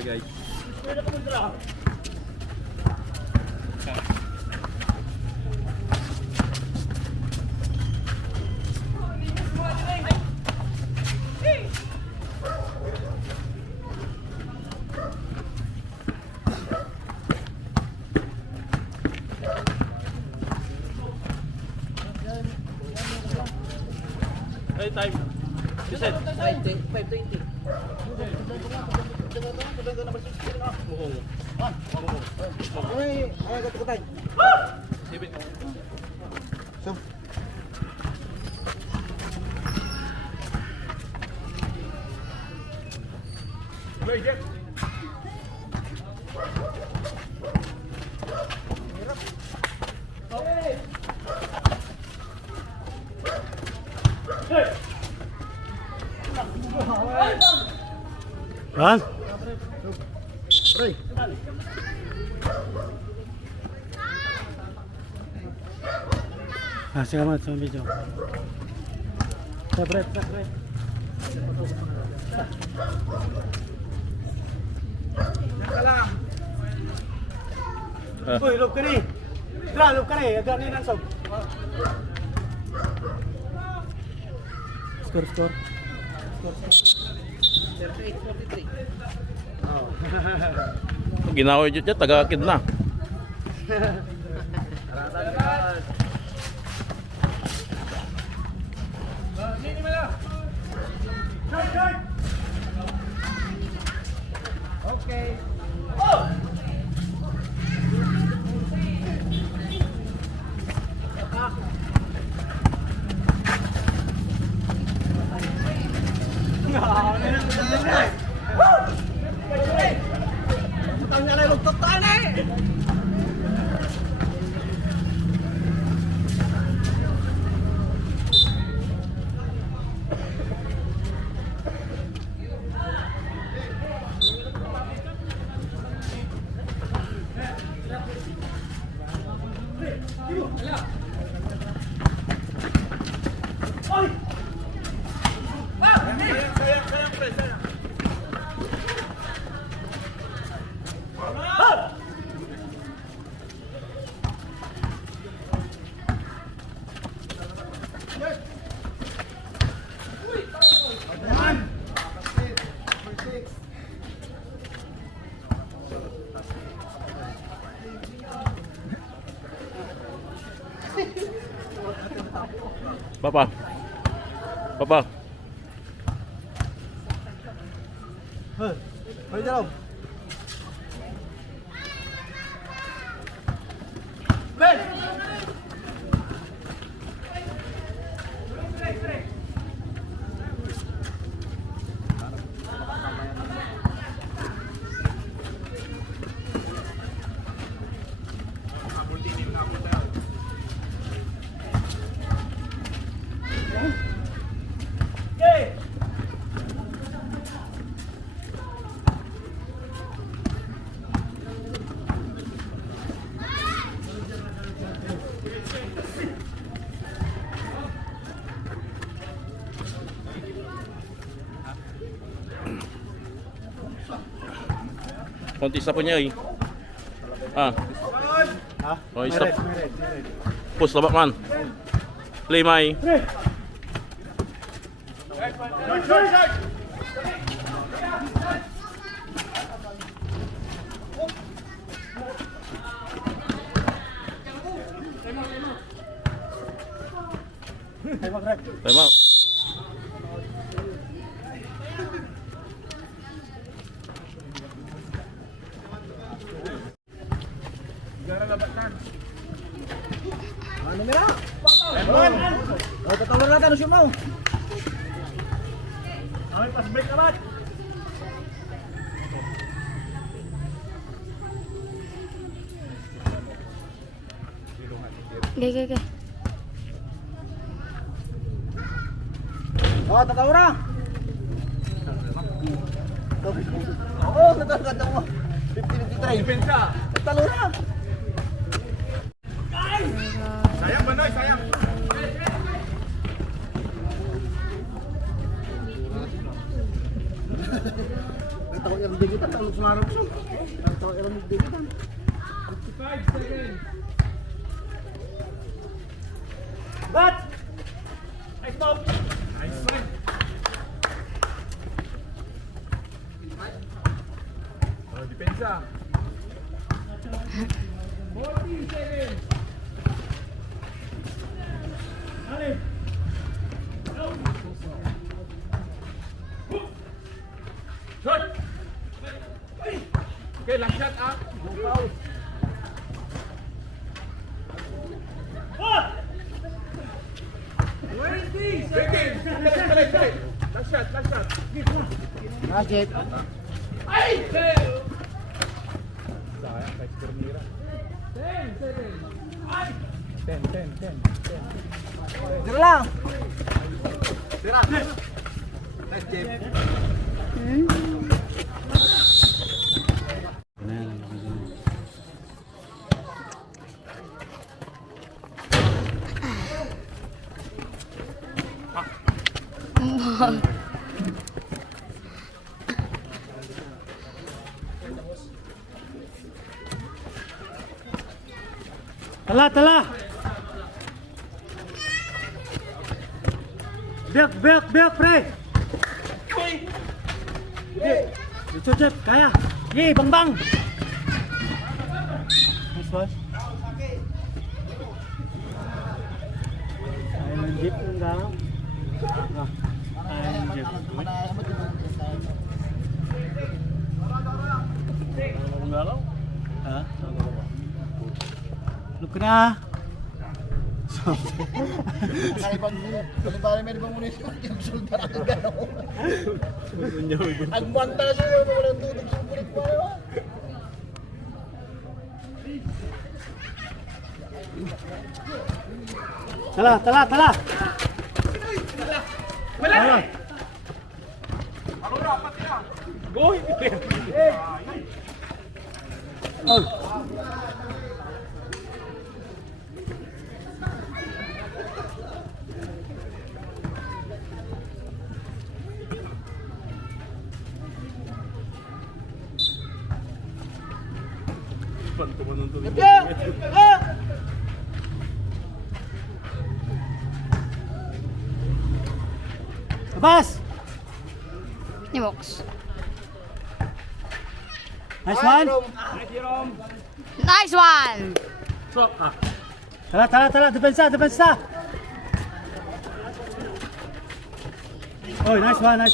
Guys. Hey, time. You said 5:20. Kan? Selamat sama video. Sabret. Uy, loob ka ni. Loob ka ni. Agad ni nang sob. Skor. 38-43. Ginawa yun dyan, taga-akid na. Okay. Papa. Mari dalam. Konti sa po niya eh. Oh, stop. Push labak man. Play my. Time out. Ano mira? Oh, tatawar natin, shoot mo. Ay, pas break naman. Gak. Oh, tatawar na. Oh, tatawar mo. 50-53. Depensa. Tatawar na. Sayang Banoy, sayang. Nagtawag yung digitan, talong sumarap siya. Nagtawag yung digitan. 55 seconds. Bat! I stop. Nice one. Oh, depensa. 40 seconds. Alif. Shot. Okay, lang shot ah. Last shot. Rakit. Sayang, kay Spermira. 10 seconds. 10. Tira lang. Tira. Nice game. Tala. Biak, pre. Lucu, Jep, kaya. Ye, bang. Nice one. Ayun, Jep, enggak. Ayun, Jep. Hah? Lu kena. Kalibali may ibang munisip. Yung sultan ang gano'n. Agmanta na siya. Walang tutog sa bulit pa. Tala. Wala. Go. Oh. Abas! Nimox. Nice one! Nice one! Stop ah. Tala, depensa! Oh, nice one!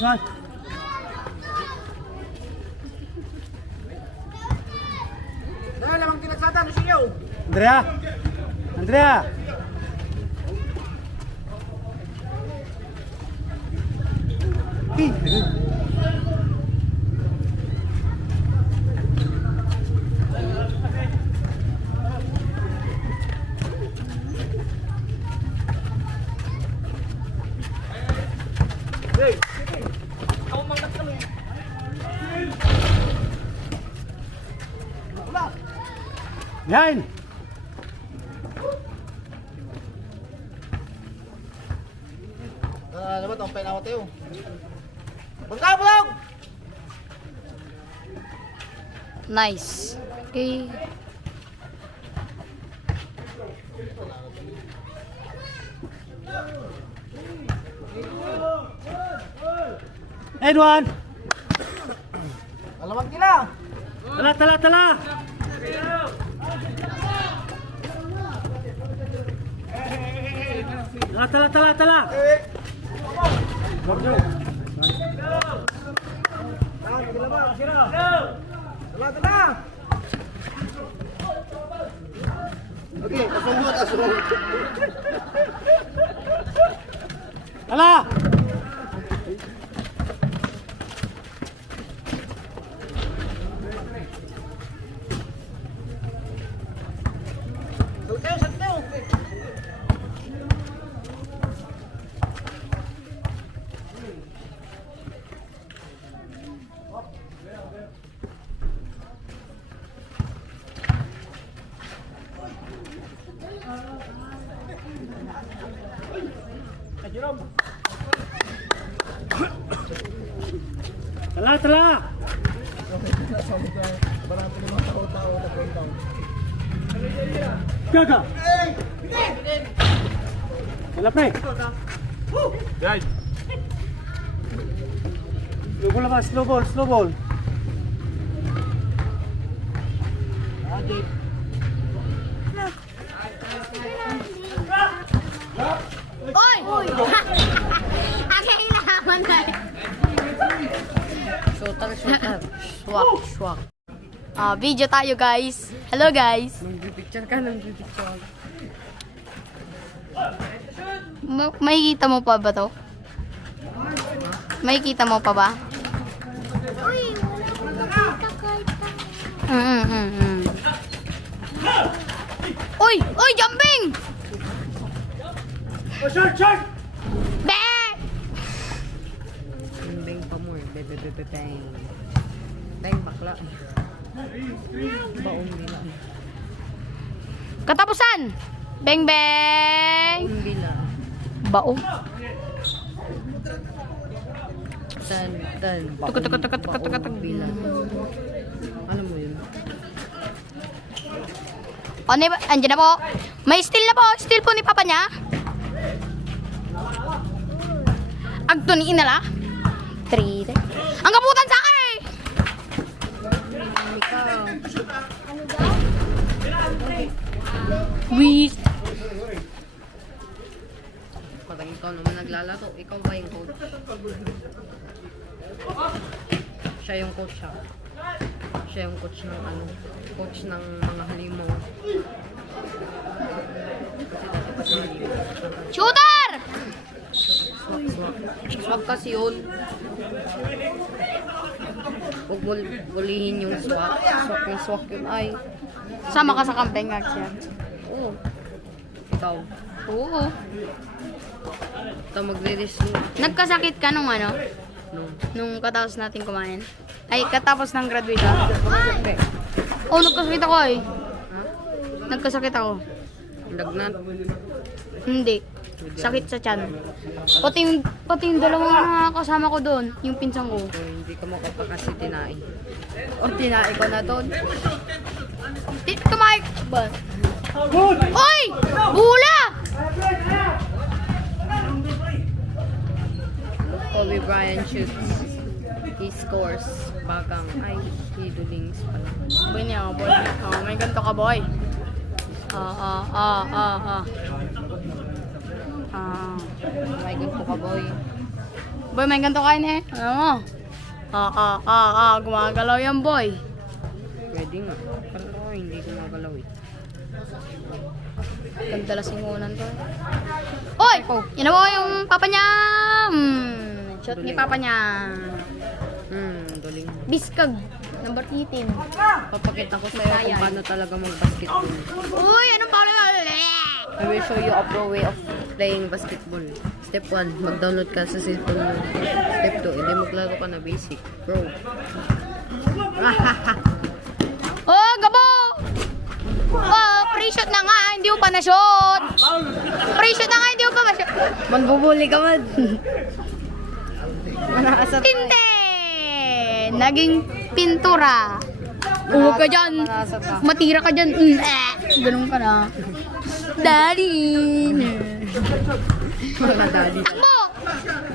Dahil lamang tinagsatan, no sinyo? Andrea! Yan! Naman, ang painawa tayo. Bangkabulog! Nice. Okay. Edwan! Alamang nila! Tala! Tala! Tala! Oke, asal. Tala! Satu. Tala, tala! Gaga! Wala pre! Guys. Slow ball naman, slow ball, slow ball. Oy! Ang kailangan na. Shooter, shooter. Swak, swak. Video tayo guys. Hello guys. Nag-picture ka, nag-picture. Makikita mo pa ba to? Makikita mo pa ba? Uy! Uy! Jumping! Oh, short, short! Be! Bang pa mo eh. Bang. Bang, bakla. Baong bila. Katapusan! Beng beng! Baong bila. Bao. Tan. Baong bila. Ano mo yun? Ano ba? Andiyan na po. May steal na po. Steal po ni papa niya. Agtuniin na la. 3. Ang kaputan sa akin eh! Ikaw. Wis. Parang ikaw naman naglalaro. Ikaw ba yung coach? Siya yung coach siya. Siya yung coach ng ano. Coach ng mga halimaw. Shooter! Swak kasi yun. Huwag mo bulihin yung swak. Swak yung swak yun ay. Sama ka sa camping siya. Oo. Ikaw. Oo. Ito magre-risk Nagkasakit ka nung ano? Nung katapos natin kumain? Ay, katapos ng graduation? Oh, nagkasakit ako eh. Ha? Nagkasakit ako. Lagnat. Hindi. Sakit sa tiyan. Pati yung dalawang nakakasama ko doon, yung pinsang ko. So, hindi ka makapakasi tinai. O, tinai ko na doon. Tumaik! Ba? Good! Oy! Bula! Kobe Bryant shoots. He scores. Bakang. Ay, he dulings pala. Boy niya, boy. Oh, may ganito ka, boy. Ah. May ganito ka, boy. Boy, may ganito kain eh. Ano mo? Gumagalaw yan, boy. Pwede nga. Pero ako hindi ko magalaw eh. Ganda la singunan to. Oy! Yan mo yung papa niya. Shot ni papa niya. Duling. Biskag. Number 18. Papakita ko sa'yo kung paano talaga mag-basketball. Uy, anong pala? I will show you a pro way of playing basketball. Step 1, mag-download ka sa cellphone mo. Step 2, hindi maglaro ka na basic. Pro. Oh, gabo! Oh, free shot na nga, hindi mo pa na-shot. Free shot na nga, hindi mo pa na-shot. Magbubuli ka man. Manaasat ka. Hindi! Naging pintura. Huwag ka dyan. Matira ka dyan. Ganun ka na. Daddy! Mga daddy. Takbo!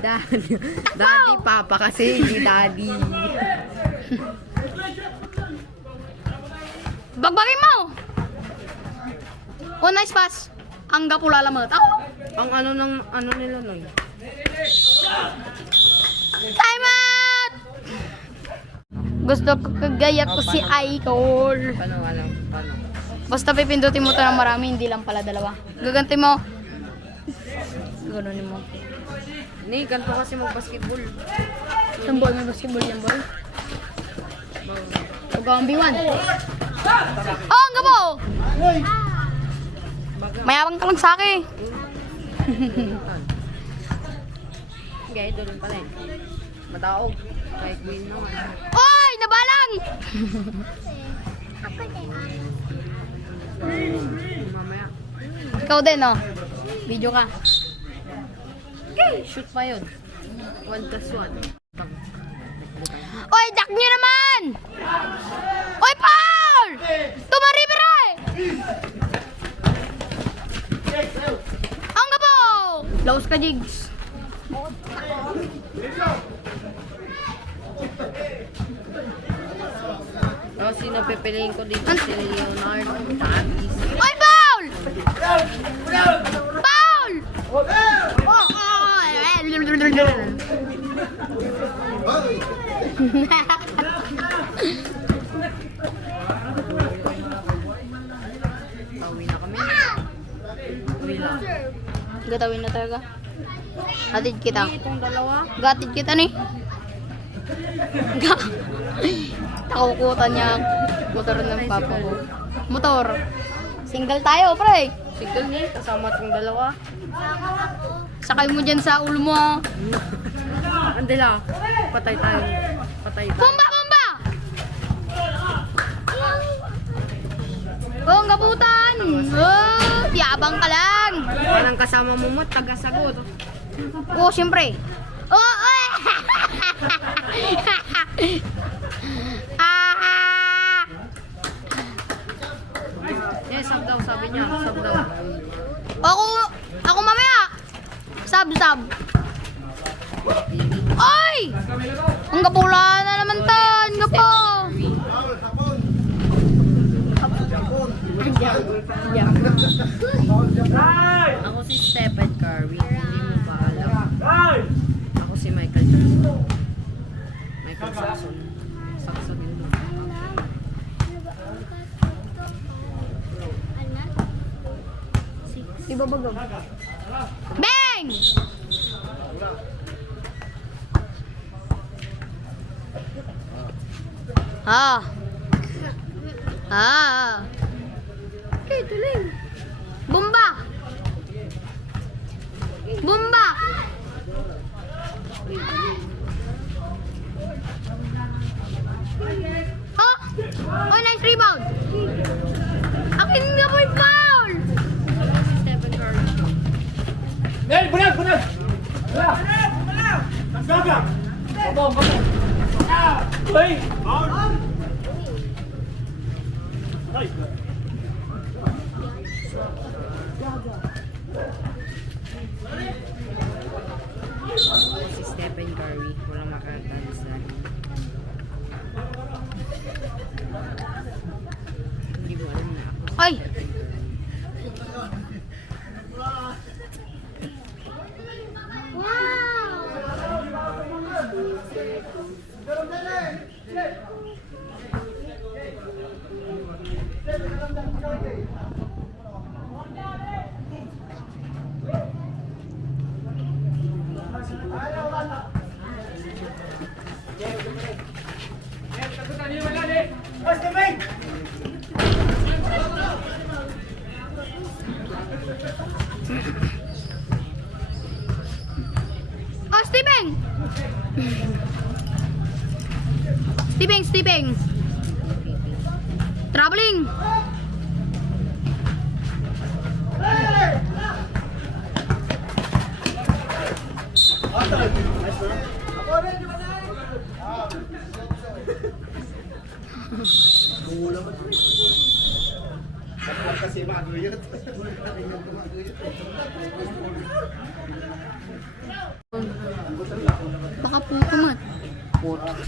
Daddy. Daddy, papa kasi, hindi daddy. Bagbagin mo! Oh, nice pass. Ang gapula lamot. Ang ano nila nun. Time out! Gusto ko kagaya ko si Icol. Paano alam? Paano? Basta pipindutin mo to ng marami, hindi lang pala dalawa. Gaganti mo. Ganonin mo. Ni, ganito kasi mag-basketball. Yung boy, may basketball yan, boy. Pag-awang B1. Oh, ang gabo! Mayabang ka lang sa akin. Okay, doon pala eh. Madaog. Kahit win naman. Oy! Nabalang! Mamaya. Ikaw din, oh. Video ka. Okay, shoot pa yun. 1+1. Oy, jack nyo naman! Oy, Paul! Tumaribere! Ang gapo! Laos ka, Jigs. Tapos sino pipiliin ko dito si Leonardo. Davis. Oy, Paul! Paul! Oh, Pauwi na kami. Uwi lang. Gatawin na talaga. Hatid kita. Itong dalawa. Gatid kita ni. Takukutan niya ang motor ng papa ko. Motor. Single tayo, pre. Single niya. Kasama itong dalawa. Sakay mo dyan sa ulo mo. Ah. Andila. Patay tayo. Patay tayo. Bomba, bomba! Oh, ang gabutan! Oh, yabang ka lang! Walang kasama mo mo. Taga-sagot. Oh, siyempre. Oh, eh! Ah! Yes, sab daw. Sabi niya. Sab daw. Ako mamaya! Sab. Ay! Ang gapula na naman tan! Gapo! Ako si Stephen Curry. Hindi mo ba alam? Ako si Michael Jackson. Michael Jackson. Saxon yun. Ibabagaw. Bang! Okay, tuloy. Bomba! Bomba! Oh, nice rebound! Akin nga po yung foul! Stephen Curry. Hey, bunag! Gaga! Hey! Ako si Stephen Curry. Walang makakatalis sa akin. Hindi mo alam na ako. Ay! Oh, Stephen! Stephen! Traveling! Kasi maguyot. Baka puto man.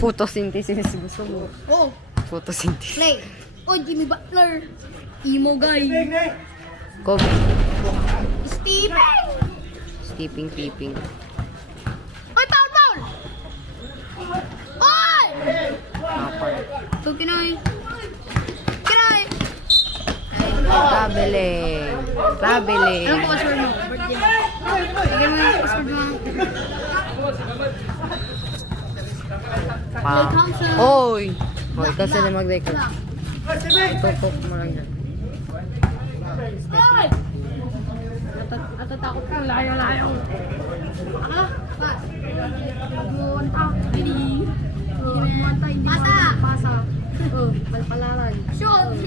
Photosynthesis gusto mo. Oh, Photosynthesis. play. Oh, Jimmy Butler. Emo guy. Kobe. Stephen! Steeping, peeping. Oy, Paul! Oy! So, Pinoy. Traveling. Anong password mo? Birthday. Lagyan mo yung password mo. Oy! Oy, kasi na mag-record. Tutok mo lang yan. Natatakot ka. Layo. Pass. Pasa. Oh, palpalaran. Shoot.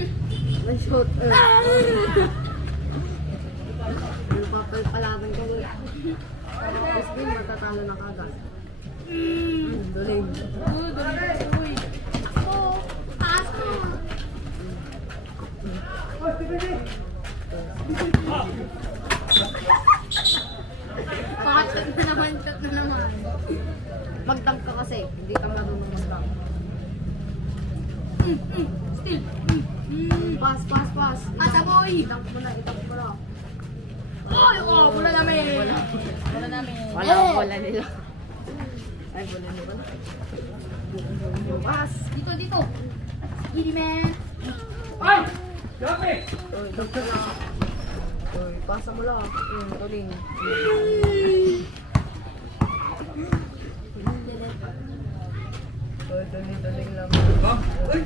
Shoot. Papalpalaran ka ulit. Tapos din, matatalo na kagad. Duling. Taas mo. Pakachot na naman, shot na naman. Mag-dunk ka kasi. Hindi ka marunong mag-dunk. Still. Pass, pass, pass. Asa boy. Dunk mo na, i-dunk mo na. Oy, oh, wala namin. Wala namin. Wala ang bola nila. Ay, bola nila. Pass. Dito, dito. Gini man. Ay! Dami! Uy, dunk ka na. Uy, pasa mo lang. Duling. Uy, duling lang. Uy,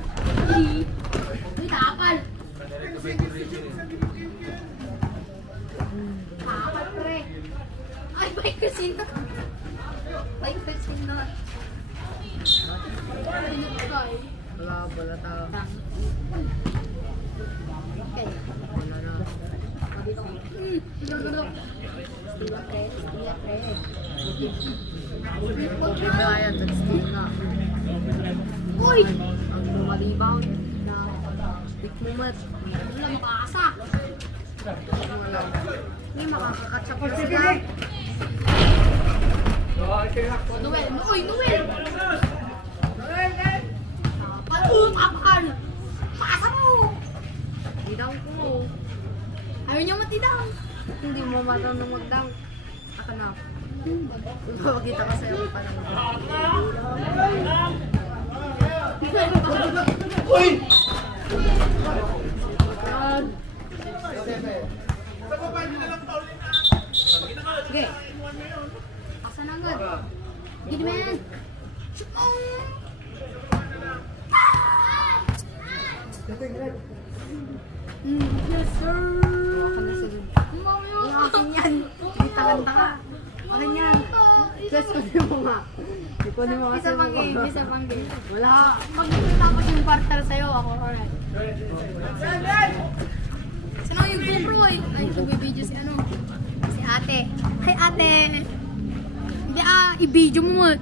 takal. Takal, pre. Ay, bike kasi na. Bike kasi na. Pinagkay. Wala tao. Okay. Wala na. Dito. Dito. Stila, pre. Stila, pre. Okay ba yan? Steal na. Uy! Ang lumalibang. Pick mo mat. Wala makakasa. Wala. Hindi makakakatsak na sila. Noel! Uy, Noel! Takal! Pakasa mo! Didang ko. Ayaw niya matidang. Hindi mo marunong mag-dunk. Aka na. Magpapakita ko sa'yo pa lang. Uy! Sige. Asa na agad? Gini man! Yes, sir! Hawa ka na sila. Yung akin yan. Hindi taka. Akin yan. Just kunin mo nga. Kunin mo kasi Isa pang mo. game, isa pang game. Wala. Magtapos yung partner sa'yo, ako, alright. Saan yung GoPro eh? Ay, nagbibideo si ano? Si ate. Hi ate! Hindi i-video mo mo.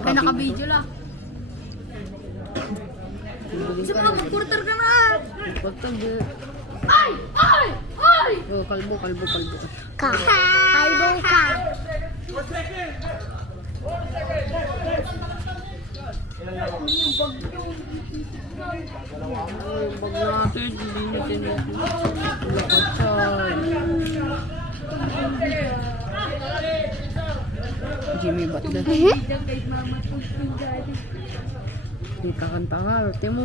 Kaya naka-video lang. Isa mo lang, mag-quarter ka na! Pagtag. Ay! Ay! Ay! Oh, kalbo. Ka! Kalbo ka! Bag natin. Linitin natin. Lakad Jimmy Butler. Hindi kakanta ka. Rote mo.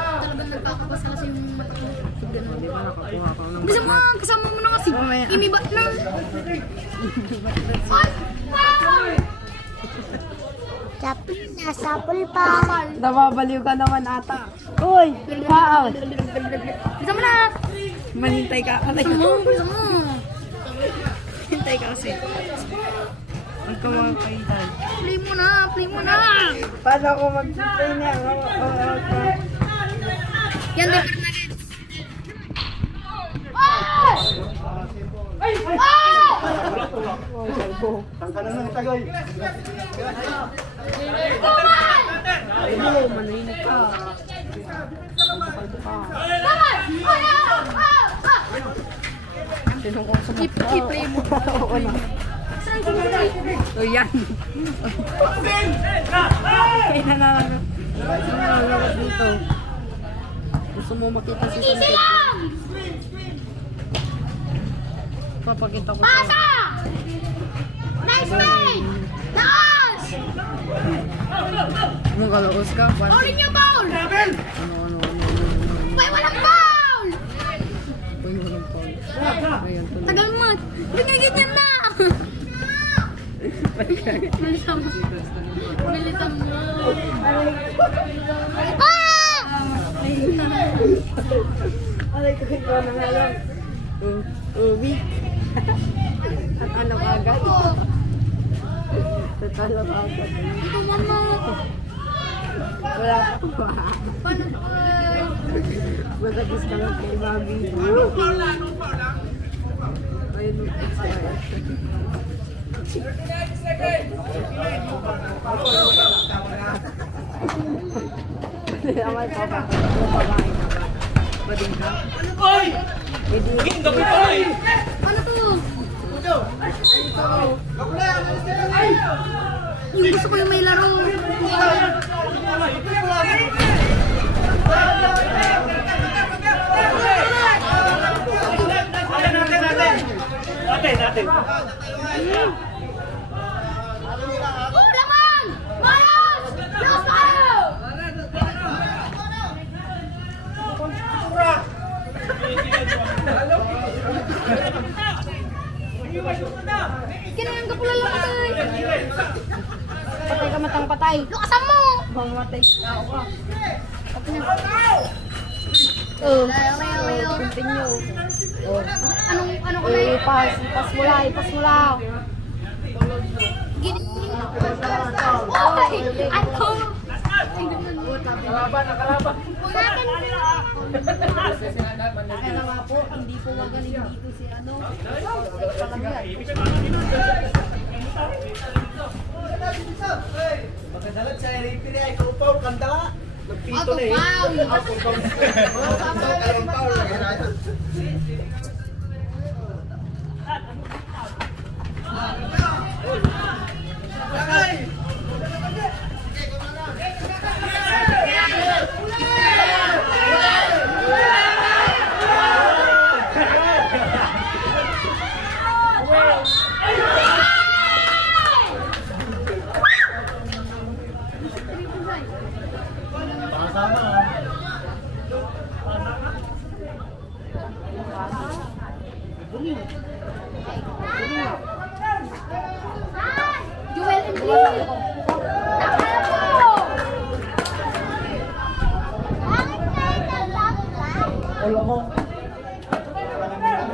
Talagang nagkakabasa kasi yung mata ko. Ganun, di ba nakakuha ka ng Bisa mo, kasama mo na kasi. Mamaya. Imibat na. Ay! Wow! Nasapol pa. Nababaliw ka naman ata. Uy! Wow! Bisa mo na! Manintay ka. Bisa mo, bisa mo. Hintay ka kasi. Huwag ka mga kaitan. Play mo na, play mo na. Paano ako mag-play niya? Yan, Denver Nuggets. Ay! Ay! Tangkalan ng tagoy. Ano, manahimik ka. Kalbo ka. Sinong kong suma't I-play mo. Saan si Mary? O yan. Kaya nananakot dito. Gusto mo makita si Easy Santed? lang! Papakita ko Pasa! sa'yo. Nice play! Taas! Ano kalaos ka? Orin yung foul! Ano. Uy, walang foul! Uy, walang foul. Ayan, tuloy. Tagal mo. Bigay-ganyan na! Bilisan mo. Bilisan mo. Ah! Alay ko ito na nga lang. Weak. At alam agad. At alam agad. Ito, mama. Wala pa. Paano ba? Matapos ka lang kay Bobby. Ano to? Yung gusto ko yung may laro. Natin. Oh, laman! Mayos! Lakas tayo! Kinayang ka pula lang patay. Patay ka matang patay. Lukasan mo! Bang matay. Oh, continue. Oh. Ano ko na ipas mo lang. Gini. Oy! Ako! Nakalaban. Kaya nga po, hindi po magaling dito si ano. Magkadalat sa referee ay kupaw kanda. Nagpito na eh. Joel and Lee! Nakala mo! Bakit kayo naglablay?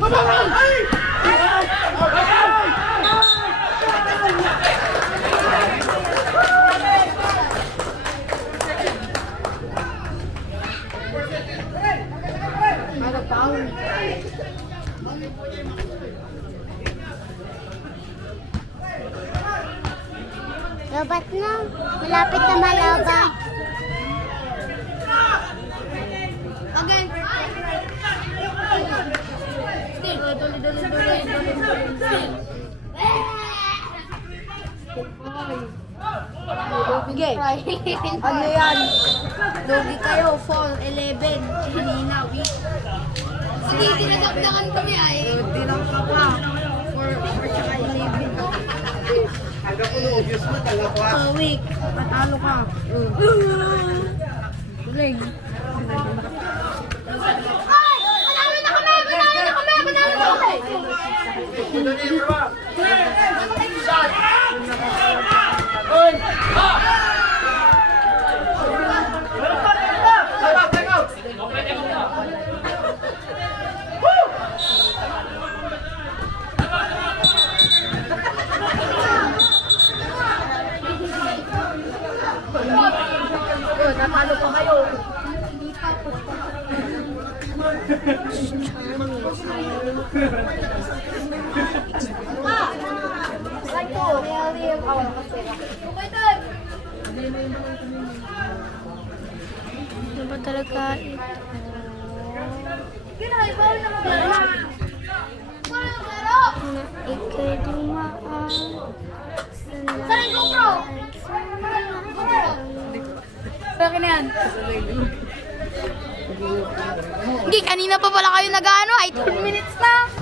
Wala mo. Lobat na. Malapit na malaban. Again. Still. Still. Bigay. Ano yan? Logi kayo, 4-11. Hinina, week. Sige, dinadakdakan kami ay. Tinangka pa. 4 tsaka 11. Hanggang puno, obvious mo, talaga. Week. Patalo ka. Tulig. Ay! Panalo na kami! Natalo pa kayo. Ah! Ano ba talaga ito? Na ika'y dumaan sa Sa akin na yan. Hindi, kanina pa pala kayo nag-ano, ay 2 minutes na.